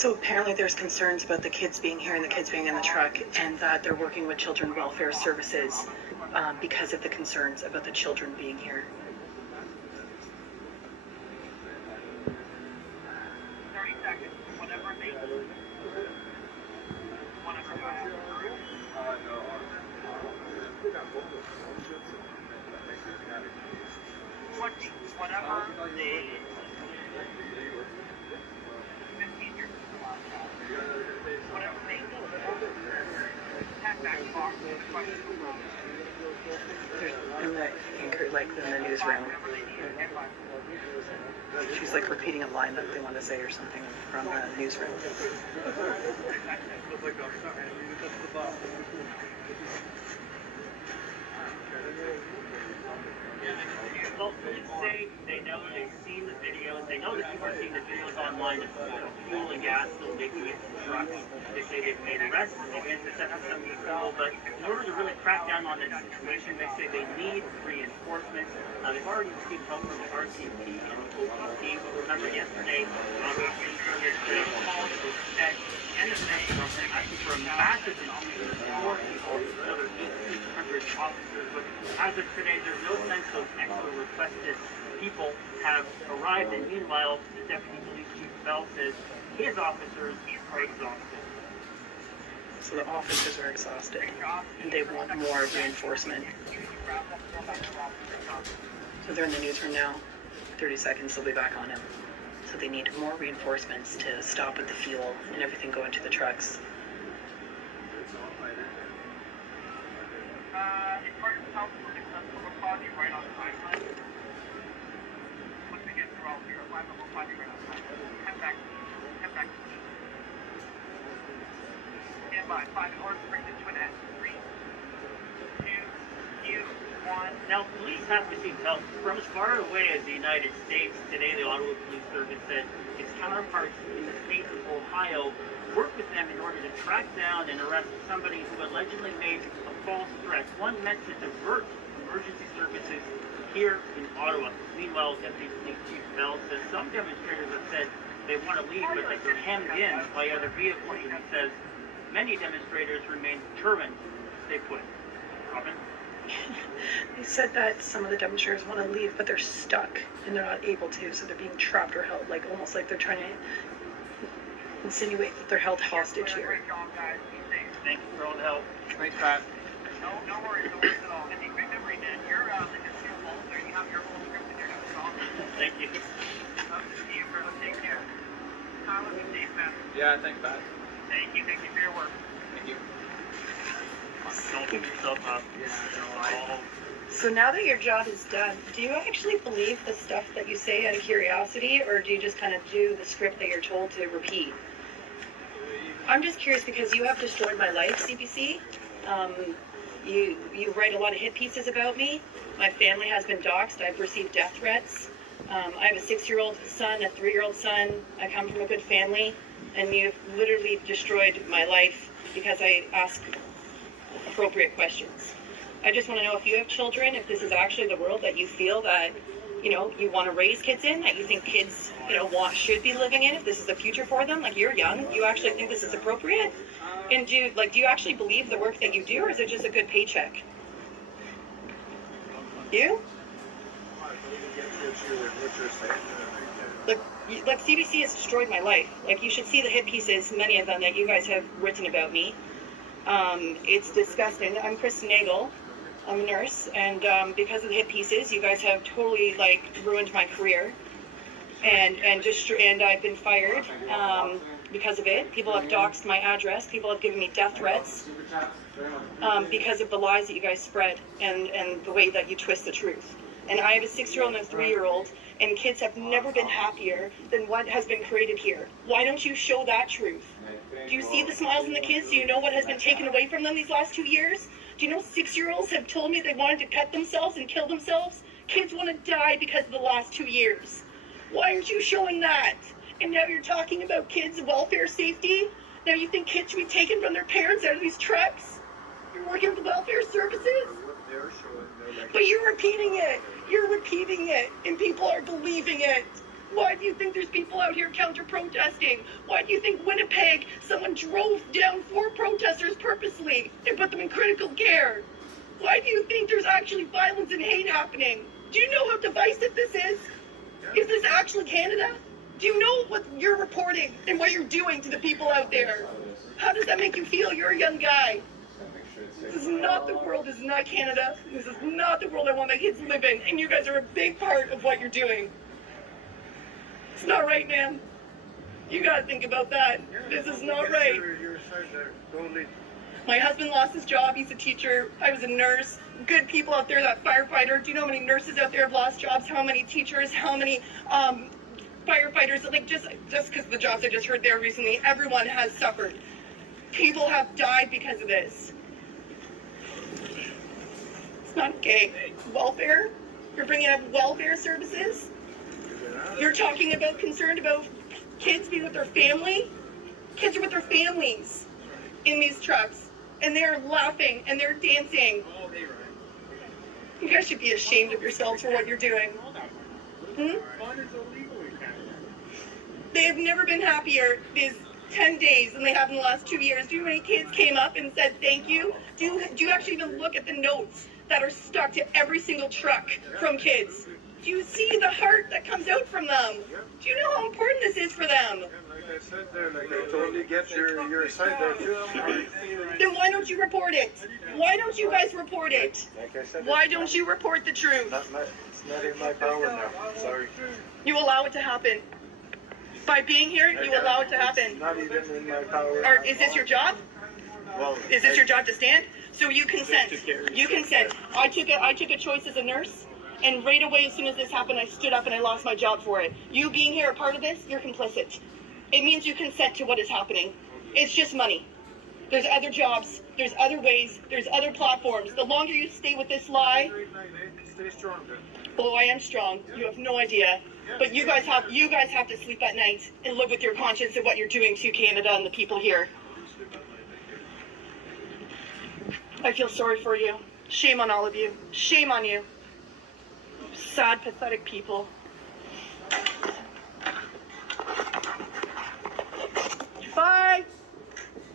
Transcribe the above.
So apparently there's concerns about the kids being here and the kids being in the truck, and that they're working with Children Welfare Services because of the concerns about the children being here. In the anchor, like in the newsroom, she's like repeating a line that they want to say or something from the newsroom. Well, police say they know they've seen the videos. They know that people are seeing the videos online of fuel and gas still making it to the trucks. They say they've made arrests and they've intercepted some people, but in order to really crack down on this situation, they say they need reinforcements. They've already received help from the RTP and OPP. But remember yesterday, we called to protect NSA asking for a massive infusion of more people, another 1,800 officers. But as of today, there's no sense of extra requested people have arrived, and meanwhile, the Deputy Police Chief Bell says his officers are exhausted. So the officers are exhausted, and they want more reinforcement. So they're in the newsroom now. 30 seconds, they'll be back on him. So they need more reinforcements to stop with the fuel and everything going to the trucks. Now, police have received help from as far away as the United States. Today, the Ottawa Police Service said its counterparts in the state of Ohio worked with them in order to track down and arrest somebody who allegedly made a false threat, one meant to divert emergency services here in Ottawa. Meanwhile, Deputy Police Chief Bell says some demonstrators have said they want to leave, but that they're hemmed in by other vehicles, and he says many demonstrators remain determined to stay put. Robin? They said that some of the demonstrators want to leave, but they're stuck and they're not able to, so they're being trapped or held, like almost like they're trying to insinuate that they're held hostage here. Thank you for all the help. Thanks, Pat. No worries at all. And remember, Dan, you're the two holes there. You have your whole script in your notes. Thank you. See you, Bruno. Take care. Tyler, be safe, man. Yeah, thanks, Pat. Thank you for your work. Thank you. Don't beat yourself up. So now that your job is done, do you actually believe the stuff that you say out of curiosity, or do you just kind of do the script that you're told to repeat? I'm just curious because you have destroyed my life, CBC. You write a lot of hit pieces about me. My family has been doxxed. I've received death threats. I have a 6-year-old son, a 3-year-old son. I come from a good family, and you've literally destroyed my life because I ask appropriate questions. I just want to know if you have children, if this is actually the world that you feel that, you want to raise kids in, that you think kids, should be living in, if this is the future for them. Like, you're young, you actually think this is appropriate? And do you actually believe the work that you do, or is it just a good paycheck? You? Like CBC has destroyed my life. Like, you should see the hit pieces, many of them that you guys have written about me. It's disgusting. I'm Kristen Nagle. I'm a nurse, and because of the hit pieces, you guys have totally ruined my career, and I've been fired because of it. People have doxed my address. People have given me death threats because of the lies that you guys spread and the way that you twist the truth. And I have a 6-year-old and a 3-year-old, and kids have never been happier than what has been created here. Why don't you show that truth? Do you see the smiles in the kids? Do you know what has been taken away from them these last 2 years? Do you know 6-year-olds have told me they wanted to cut themselves and kill themselves? Kids want to die because of the last 2 years. Why aren't you showing that? And now you're talking about kids' welfare safety? Now you think kids should be taken from their parents out of these trucks? You're working with the welfare services? But you're repeating it. You're repeating it. And people are believing it. Why do you think there's people out here counter-protesting? Why do you think Winnipeg, someone drove down 4 protesters purposely and put them in critical care? Why do you think there's actually violence and hate happening? Do you know how divisive this is? Is this actually Canada? Do you know what you're reporting and what you're doing to the people out there? How does that make you feel? You're a young guy. This is not the world. This is not Canada. This is not the world I want my kids to live in. And you guys are a big part of what you're doing. It's not right, man. You gotta think about that. This is not right. My husband lost his job. He's a teacher. I was a nurse. Good people out there, that firefighter. Do you know how many nurses out there have lost jobs? How many teachers? How many firefighters? Like, just because of the jobs I just heard there recently, everyone has suffered. People have died because of this. It's not okay. Welfare? You're bringing up welfare services? You're talking about concerned about kids being with their family? Kids are with their families in these trucks, and they're laughing and they're dancing. You guys should be ashamed of yourselves for what you're doing. They have never been happier these 10 days than they have in the last 2 years. Do you know how many kids came up and said thank you? Do you actually even look at the notes that are stuck to every single truck from kids? Do you see the heart that comes out from them? Do you know how important this is for them? Like I said there, like I totally get your side there too. Then why don't you report it? Why don't you guys report it? Like I said, Why don't you report the truth? it's not in my power now. Sorry. You allow it to happen. By being here, you allow it to happen. It's not even in my power. Or is this your job? Well, Is this your job to stand? So you consent. You consent. I took a choice as a nurse, and right away, as soon as this happened, I stood up and I lost my job for it. You being here a part of this, you're complicit. It means you consent to what is happening. It's just money. There's other jobs. There's other ways. There's other platforms. The longer you stay with this lie, stay strong. oh, I am strong. You have no idea. But you guys have to sleep at night and live with your conscience of what you're doing to Canada and the people here. I feel sorry for you. Shame on all of you. Shame on you. Sad, pathetic people.